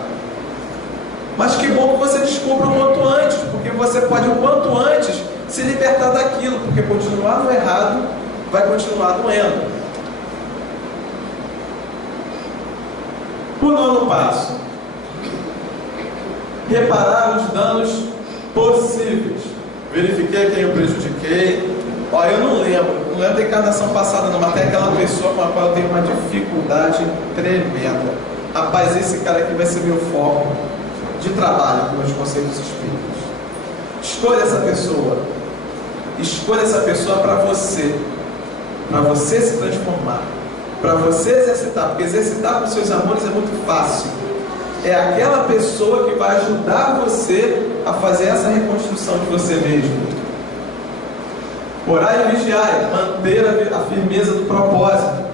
Mas que bom que você descubra o quanto antes, porque você pode o quanto antes se libertar daquilo, porque continuar no errado vai continuar doendo. O nono passo: reparar os danos possíveis. Verifiquei quem eu prejudiquei. Olha, eu não lembro da encarnação passada não, mas tem aquela pessoa com a qual eu tenho uma dificuldade tremenda. Rapaz, esse cara aqui vai ser meu foco de trabalho com meus conceitos espíritas. Escolha essa pessoa. Escolha essa pessoa para você se transformar, para você exercitar, porque exercitar com seus amores é muito fácil. É aquela pessoa que vai ajudar você a fazer essa reconstrução de você mesmo. Orar e vigiar, manter a firmeza do propósito,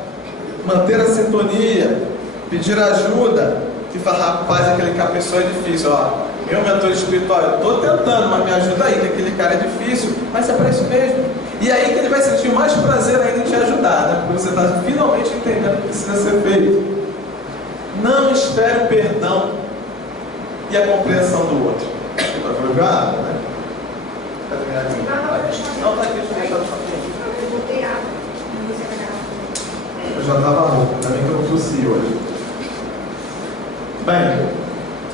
manter a sintonia, pedir ajuda. E falar, rapaz, aquele pessoa é difícil, ó. Meu mentor espiritual, eu estou tentando, mas me ajuda aí, que aquele cara é difícil, mas é para isso mesmo. E aí que ele vai sentir mais prazer ainda em te ajudar, né? Porque você está finalmente entendendo o que precisa ser feito. Não espere o perdão e a compreensão do outro. Vai beber água, né? Não, está aqui, deixa eu deixar no papel. Eu já estava rouco, também que eu não tossi hoje. Bem,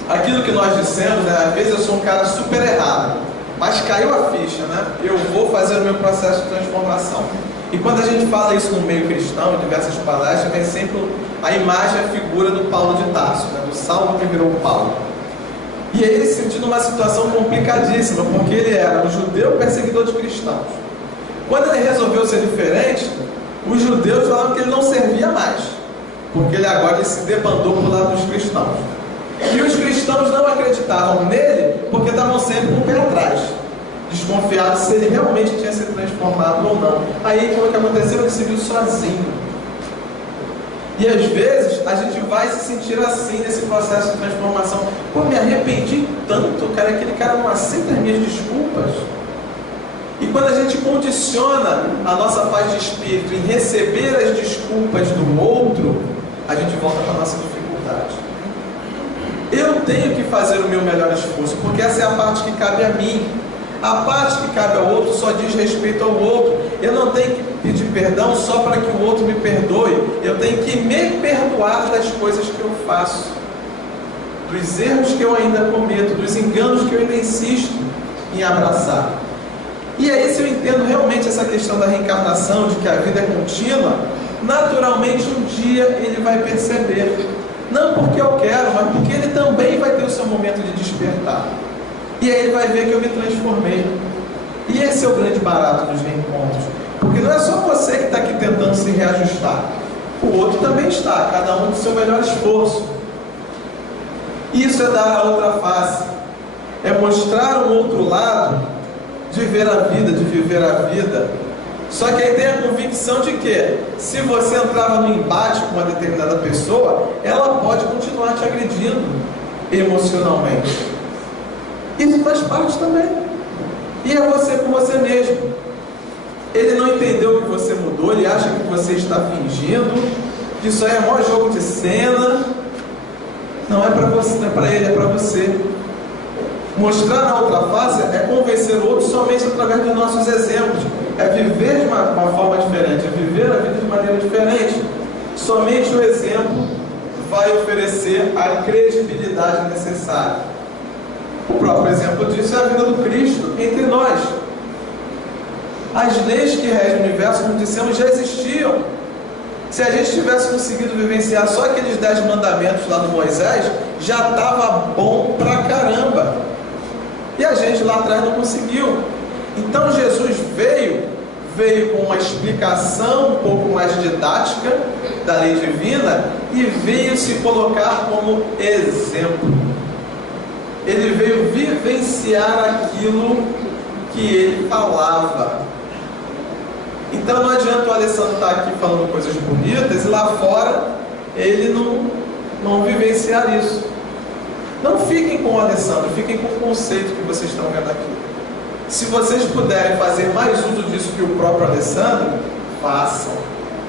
aquilo que nós dissemos, né? Às vezes eu sou um cara super errado, mas caiu a ficha, né? Eu vou fazer o meu processo de transformação. E quando a gente fala isso no meio cristão, em diversas palestras, vem sempre a imagem, a figura do Paulo de Tarso, né? Do Saulo que virou Paulo. E aí ele se sentiu numa situação complicadíssima, porque ele era um judeu perseguidor de cristãos. Quando ele resolveu ser diferente, os judeus falavam que ele não servia mais, porque ele agora se debandou por lado dos cristãos. E os cristãos não acreditavam nele, porque estavam sempre com o pé atrás, desconfiados se ele realmente tinha se transformado ou não. Aí o que aconteceu? Ele se viu sozinho. E às vezes a gente vai se sentir assim nesse processo de transformação. Pô, me arrependi tanto, cara, aquele cara não aceita as minhas desculpas. E quando a gente condiciona a nossa paz de espírito em receber as desculpas do outro, a gente volta para a nossa dificuldade. Eu tenho que fazer o meu melhor esforço, porque essa é a parte que cabe a mim. A parte que cabe ao outro só diz respeito ao outro. Eu não tenho que pedir perdão só para que o outro me perdoe. Eu tenho que me perdoar das coisas que eu faço, dos erros que eu ainda cometo, dos enganos que eu ainda insisto em abraçar. E aí, se eu entendo realmente essa questão da reencarnação, de que a vida é contínua, naturalmente um dia ele vai perceber, não porque eu quero, mas porque ele também vai ter o seu momento de despertar. E aí ele vai ver que eu me transformei. E esse é o grande barato dos reencontros. Porque não é só você que está aqui tentando se reajustar. O outro também está, cada um do seu melhor esforço. Isso é dar a outra face. É mostrar um outro lado de ver a vida, de viver a vida. Só que aí tem a convicção de que, se você entrava no embate com uma determinada pessoa, ela pode continuar te agredindo emocionalmente. Isso faz parte também. E é você com você mesmo. Ele não entendeu que você mudou, ele acha que você está fingindo, que isso aí é maior jogo de cena. Não é para você, não é para ele, é para você. Mostrar na outra face é convencer o outro somente através dos nossos exemplos. É viver de uma forma diferente, é viver a vida de maneira diferente. Somente o exemplo vai oferecer a credibilidade necessária. O próprio exemplo disso é a vida do Cristo entre nós. As leis que regem o universo, como dissemos, já existiam. Se a gente tivesse conseguido vivenciar só aqueles 10 mandamentos lá do Moisés, já estava bom pra caramba. E a gente lá atrás não conseguiu. Então Jesus veio com uma explicação um pouco mais didática da lei divina e veio se colocar como exemplo. Ele veio vivenciar aquilo que ele falava. Então não adianta o Alessandro estar aqui falando coisas bonitas e lá fora ele não vivenciar isso. Não fiquem com o Alessandro, fiquem com o conceito que vocês estão vendo aqui. Se vocês puderem fazer mais uso disso que o próprio Alessandro, façam.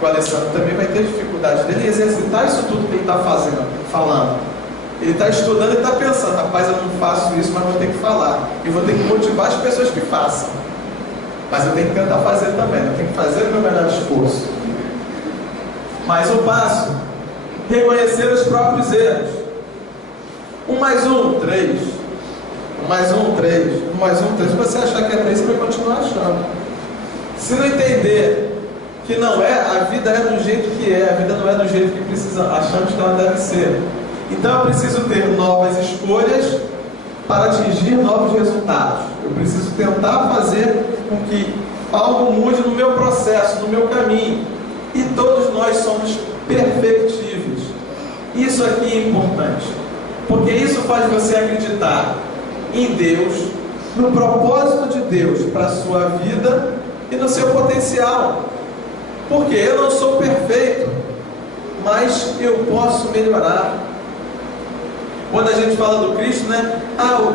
O Alessandro também vai ter dificuldade dele em exercitar isso tudo que ele está falando. Ele está estudando e está pensando, rapaz, eu não faço isso, mas vou ter que falar. E vou ter que motivar as pessoas que façam. Mas eu tenho que tentar fazer também, eu tenho que fazer o meu melhor esforço. Mais um passo: reconhecer os próprios erros. 1 mais 1, 3. 1 mais 1, 3. 1 mais 1, 3. Se você achar que é 3, você vai continuar achando. Se não entender que não é, a vida é do jeito que é, a vida não é do jeito que achamos que ela deve ser. Então eu preciso ter novas escolhas para atingir novos resultados. Eu preciso tentar fazer com que algo mude no meu processo, no meu caminho. E todos nós somos perfectíveis. Isso aqui é importante, porque isso faz você acreditar em Deus, no propósito de Deus para a sua vida e no seu potencial. Porque eu não sou perfeito, mas eu posso melhorar. Quando a gente fala do Cristo, né?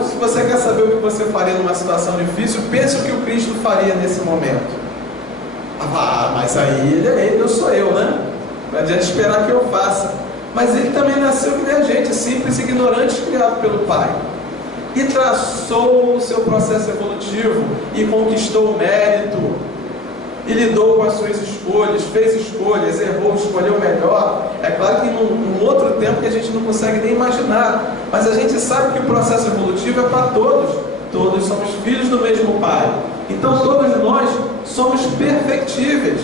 Se você quer saber o que você faria numa situação difícil, pense o que o Cristo faria nesse momento. Mas aí ele é ele, eu sou eu, né? Não adianta esperar que eu faça. Mas ele também nasceu que nem a gente, simples e ignorante, criado pelo Pai. E traçou o seu processo evolutivo, e conquistou o mérito, e lidou com as suas escolhas, fez escolhas, errou, escolheu melhor. É claro que num outro tempo que a gente não consegue nem imaginar, mas a gente sabe que o processo evolutivo é para todos. Todos somos filhos do mesmo Pai. Então todos nós somos perfectíveis.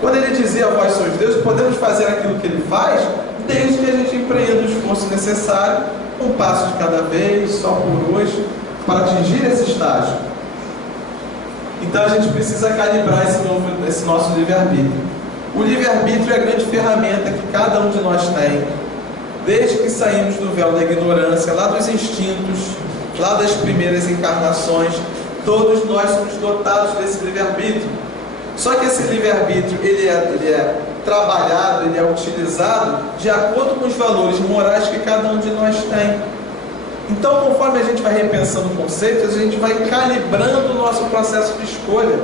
Quando ele dizia: vós sois Deus, podemos fazer aquilo que ele faz, desde que a gente empreenda o esforço necessário, um passo de cada vez, só por hoje, para atingir esse estágio. Então a gente precisa calibrar esse nosso livre-arbítrio. O livre-arbítrio é a grande ferramenta que cada um de nós tem, desde que saímos do véu da ignorância, lá dos instintos, lá das primeiras encarnações. Todos nós somos dotados desse livre-arbítrio. Só que esse livre-arbítrio ele é trabalhado, ele é utilizado de acordo com os valores morais que cada um de nós tem. Então, conforme a gente vai repensando conceitos, a gente vai calibrando o nosso processo de escolha.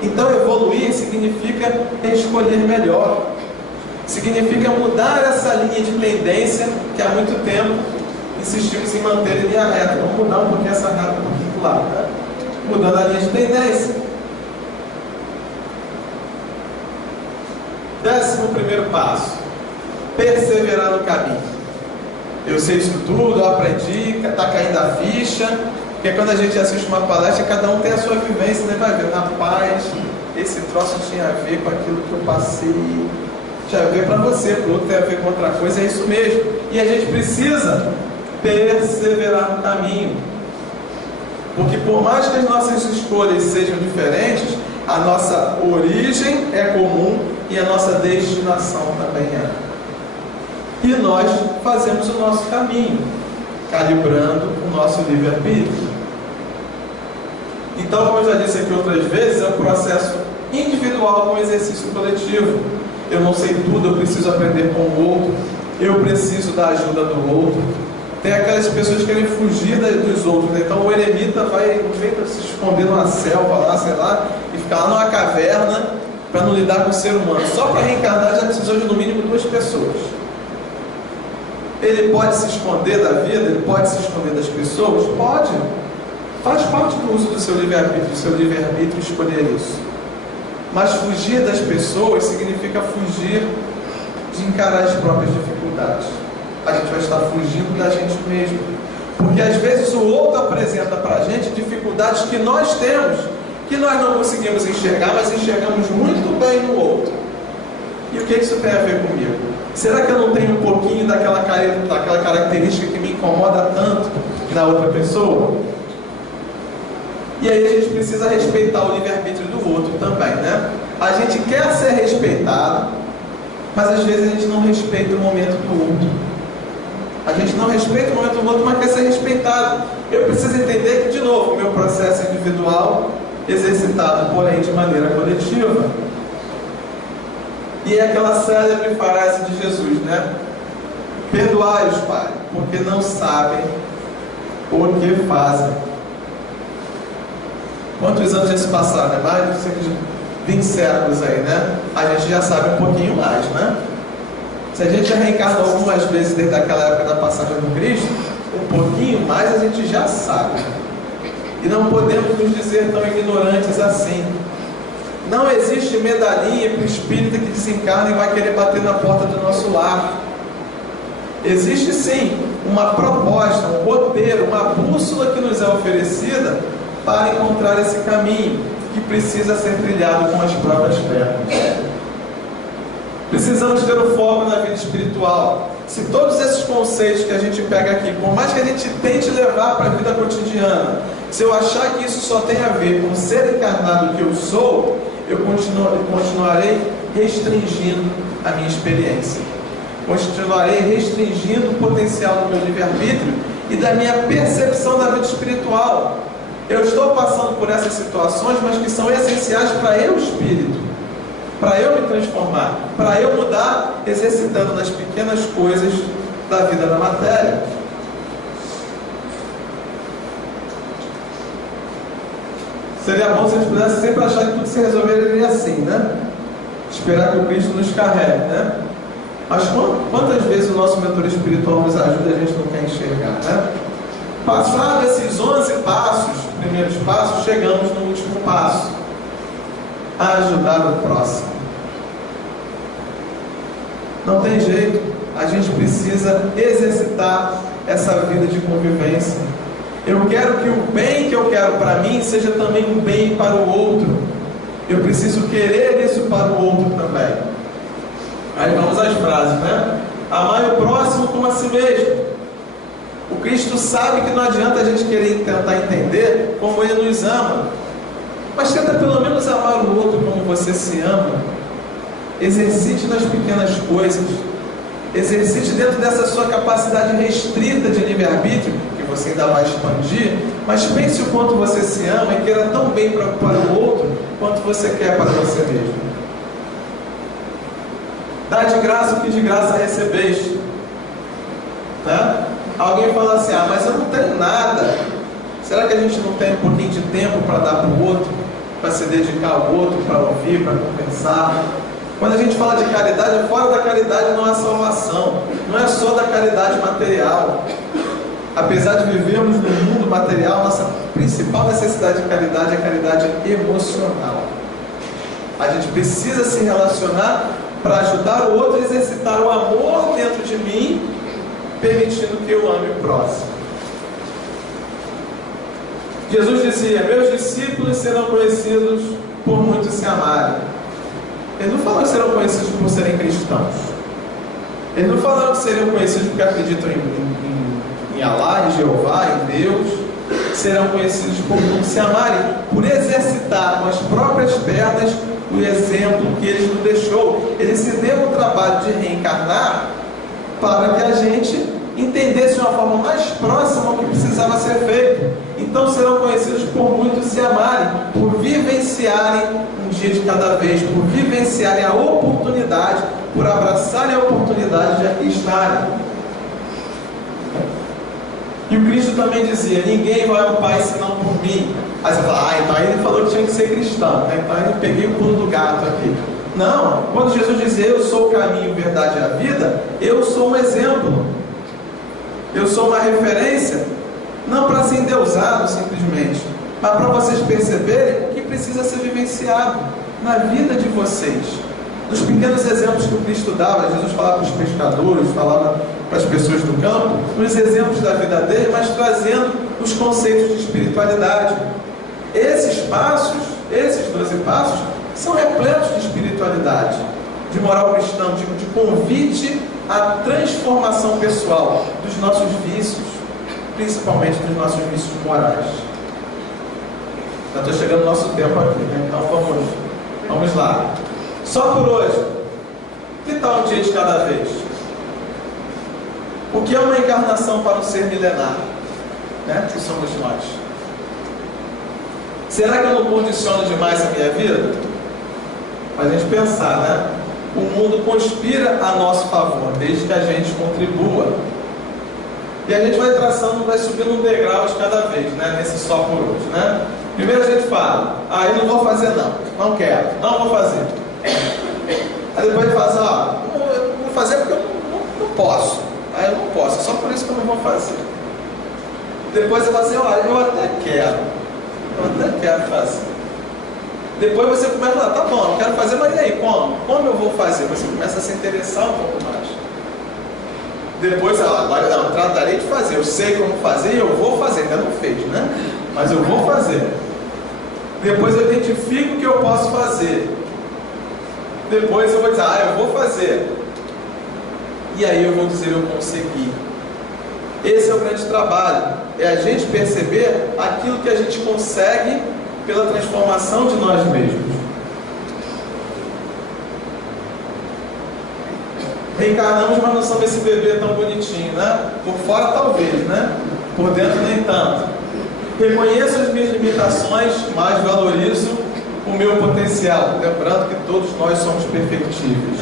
Então, evoluir significa escolher melhor. Significa mudar essa linha de tendência que há muito tempo insistimos em manter em linha reta. Vamos mudar um pouquinho essa reta um pouquinho para o lado, né? Mudando a linha de tendência. 11º passo: perseverar no caminho. Eu sei isso tudo, eu aprendi, está caindo a ficha. Porque quando a gente assiste uma palestra, cada um tem a sua vivência, né? Vai ver, rapaz, esse troço tinha a ver com aquilo que eu passei, tinha a ver para você, para o outro tem a ver com outra coisa, é isso mesmo. E a gente precisa perseverar no caminho. Porque por mais que as nossas escolhas sejam diferentes, a nossa origem é comum e a nossa destinação também é. E nós fazemos o nosso caminho, calibrando o nosso livre-arbítrio. Então, como eu já disse aqui outras vezes, é um processo individual com exercício coletivo. Eu não sei tudo, eu preciso aprender com o outro, eu preciso da ajuda do outro. Tem aquelas pessoas que querem fugir dos outros, né? Então o eremita vai, no meio de se esconder numa selva lá, sei lá, e ficar lá numa caverna para não lidar com o ser humano. Só para reencarnar já precisou de no mínimo 2 pessoas. Ele pode se esconder da vida, ele pode se esconder das pessoas? Pode. Faz parte do uso do seu livre-arbítrio escolher isso. Mas fugir das pessoas significa fugir de encarar as próprias dificuldades. A gente vai estar fugindo da gente mesmo. Porque às vezes o outro apresenta para a gente dificuldades que nós temos, que nós não conseguimos enxergar, mas enxergamos muito bem no outro. E o que isso tem a ver comigo? Será que eu não tenho um pouquinho daquela característica que me incomoda tanto na outra pessoa? E aí a gente precisa respeitar o livre-arbítrio do outro também, né? A gente quer ser respeitado, mas às vezes a gente não respeita o momento do outro. A gente não respeita o momento do outro, mas quer ser respeitado. Eu preciso entender que, de novo, o meu processo individual, exercitado, porém, de maneira coletiva. E é aquela célebre frase de Jesus, né? Perdoai-os, Pai, porque não sabem o que fazem. Quantos anos já se passaram, né? Mais de 20 séculos aí, né? A gente já sabe um pouquinho mais, né? Se a gente já reencarnou algumas vezes desde aquela época da passagem do Cristo, um pouquinho mais a gente já sabe. E não podemos nos dizer tão ignorantes assim. Não existe medalhinha para o espírita que desencarna e vai querer bater na porta do nosso lar. Existe sim uma proposta, um roteiro, uma bússola que nos é oferecida para encontrar esse caminho que precisa ser trilhado com as próprias pernas. Precisamos ter o foco na vida espiritual. Se todos esses conceitos que a gente pega aqui, por mais que a gente tente levar para a vida cotidiana, se eu achar que isso só tem a ver com o ser encarnado que eu sou, eu continuarei restringindo a minha experiência. Continuarei restringindo o potencial do meu livre-arbítrio e da minha percepção da vida espiritual. Eu estou passando por essas situações, mas que são essenciais para eu, espírito, para eu me transformar, para eu mudar, exercitando nas pequenas coisas da vida na matéria. Seria bom se a gente pudesse sempre achar que tudo se resolveria assim, né? Esperar que o Cristo nos carregue, né? Mas quantas vezes o nosso mentor espiritual nos ajuda e a gente não quer enxergar, né? Passados esses 11 passos, primeiros passos, chegamos no último passo: a ajudar o próximo. Não tem jeito, a gente precisa exercitar essa vida de convivência. Eu quero que o bem que eu quero para mim seja também um bem para o outro. Eu preciso querer isso para o outro também. Aí vamos às frases, né? Amar o próximo como a si mesmo. O Cristo sabe que não adianta a gente querer tentar entender como Ele nos ama, mas tenta pelo menos amar o outro como você se ama. Exercite nas pequenas coisas. Exercite dentro dessa sua capacidade restrita de livre-arbítrio, que você ainda vai expandir, mas pense o quanto você se ama e queira tão bem para o outro quanto você quer para você mesmo. Dá de graça o que de graça recebeste. Né? Alguém fala assim: ah, mas eu não tenho nada. Será que a gente não tem um pouquinho de tempo para dar para o outro, para se dedicar ao outro, para ouvir, para compensar? Quando a gente fala de caridade, fora da caridade não há salvação. Não é só da caridade material. Apesar de vivermos no mundo material, nossa principal necessidade de caridade é a caridade emocional. A gente precisa se relacionar para ajudar o outro a exercitar o amor dentro de mim, permitindo que eu ame o próximo. Jesus dizia: meus discípulos serão conhecidos por muitos se amarem. Ele não falou que serão conhecidos por serem cristãos. Ele não falou que seriam conhecidos porque acreditam em Allah, em Jeová, em Deus. serão conhecidos por muitos se amarem, por exercitar com as próprias pernas o exemplo que ele nos deixou. Ele se deu o trabalho de reencarnar para que a gente entendesse de uma forma mais próxima o que precisava ser feito. Então serão conhecidos por muitos se amarem, por vivenciarem um dia de cada vez, por vivenciarem a oportunidade, por abraçarem a oportunidade de aqui estarem. E o Cristo também dizia: ninguém vai ao Pai senão por mim. Aí você fala: então ele falou que tinha que ser cristão, né? Então eu peguei o pulo do gato aqui. Não, quando Jesus dizia eu sou o caminho, verdade e a vida, eu sou um exemplo, eu sou uma referência, não para ser endeusado simplesmente, mas para vocês perceberem o que precisa ser vivenciado na vida de vocês. Nos pequenos exemplos que o Cristo dava, Jesus falava para os pescadores, falava para as pessoas do campo, nos exemplos da vida dele, mas trazendo os conceitos de espiritualidade. Esses passos, esses 12 passos, são repletos de espiritualidade, de moral cristã, de convite à transformação pessoal dos nossos vícios, principalmente dos nossos vícios morais. Já estou chegando no nosso tempo aqui, né? Então vamos lá. Só por hoje, que tal um dia de cada vez? O que é uma encarnação para um ser milenar, né? Que somos nós. Será que eu não condiciono demais a minha vida? Para a gente pensar, né? O mundo conspira a nosso favor, desde que a gente contribua. E a gente vai traçando, vai subindo um degrau de cada vez, né? Nesse só por hoje, né? Primeiro a gente fala: eu não vou fazer não quero, não vou fazer. Aí depois ele fala: eu não vou fazer porque eu não posso. Eu não posso, é só por isso que eu não vou fazer. Depois você fala assim: eu até quero fazer. Depois você começa a falar: tá bom, eu quero fazer, mas e aí, como? Como eu vou fazer? Você começa a se interessar um pouco mais. Depois, agora não, tratarei de fazer, eu sei como fazer e eu vou fazer. Ainda não fez, né? Mas eu vou fazer. Depois eu identifico o que eu posso fazer. Depois eu vou dizer: eu vou fazer. E aí eu vou dizer: eu consegui. Esse é o grande trabalho, é a gente perceber aquilo que a gente consegue pela transformação de nós mesmos. Reencarnamos, mas não somos esse bebê tão bonitinho, né? Por fora talvez, né? Por dentro nem tanto. Reconheço as minhas limitações, mas valorizo o meu potencial, lembrando que todos nós somos perfectíveis.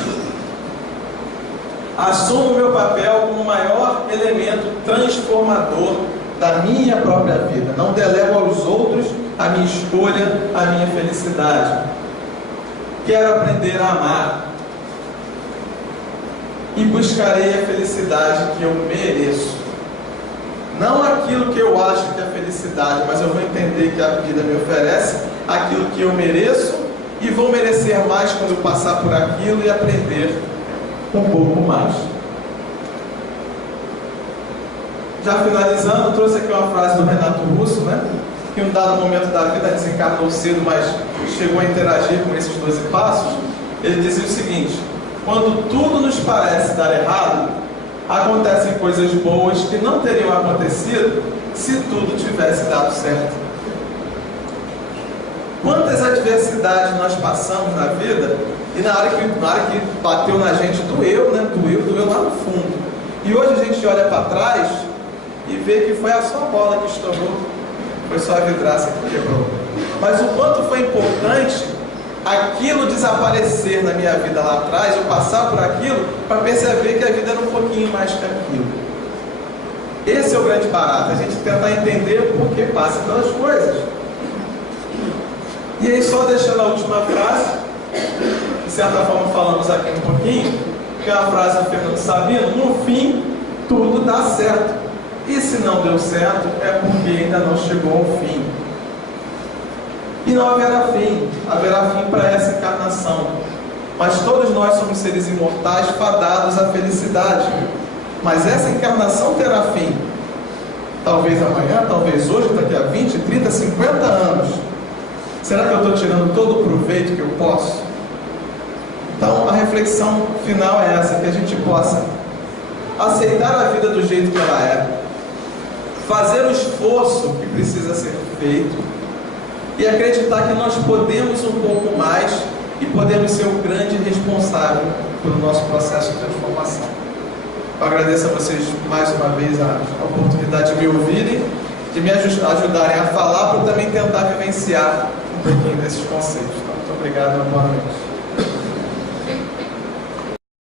Assumo o meu papel como o maior elemento transformador da minha própria vida. Não delego aos outros a minha escolha, a minha felicidade. Quero aprender a amar. E buscarei a felicidade que eu mereço. Não aquilo que eu acho que é felicidade, mas eu vou entender que a vida me oferece aquilo que eu mereço e vou merecer mais quando eu passar por aquilo e aprender um pouco mais. Já finalizando, trouxe aqui uma frase do Renato Russo, né? Que em um dado momento da vida desencarnou cedo, mas chegou a interagir com esses 12 passos. Ele dizia o seguinte: quando tudo nos parece dar errado, acontecem coisas boas que não teriam acontecido se tudo tivesse dado certo. Quantas adversidades nós passamos na vida e na hora que bateu na gente doeu, né? Doeu lá no fundo. E hoje a gente olha para trás e vê que foi a sua bola que estourou, foi só a vidraça que quebrou. Mas o quanto foi importante aquilo desaparecer na minha vida lá atrás, eu passar por aquilo para perceber que a vida era um pouquinho mais que aquilo. Esse é o grande barato, a gente tentar entender o porquê passa pelas coisas. E aí, só deixando a última frase, de certa forma falamos aqui um pouquinho, que é a frase do Fernando Sabino: no fim, tudo dá certo. E se não deu certo, é porque ainda não chegou ao fim. E não haverá fim para essa encarnação. Mas todos nós somos seres imortais fadados à felicidade. Mas essa encarnação terá fim. Talvez amanhã, talvez hoje, daqui a 20, 30, 50 anos. Será que eu estou tirando todo o proveito que eu posso? Então a reflexão final é essa: que a gente possa aceitar a vida do jeito que ela é, fazer o esforço que precisa ser feito e acreditar que nós podemos um pouco mais e podemos ser o grande responsável pelo nosso processo de transformação. Eu agradeço a vocês mais uma vez a oportunidade de me ouvirem, de me ajudarem a falar, para também tentar vivenciar um pouquinho desses conceitos. Então, muito obrigado, boa noite.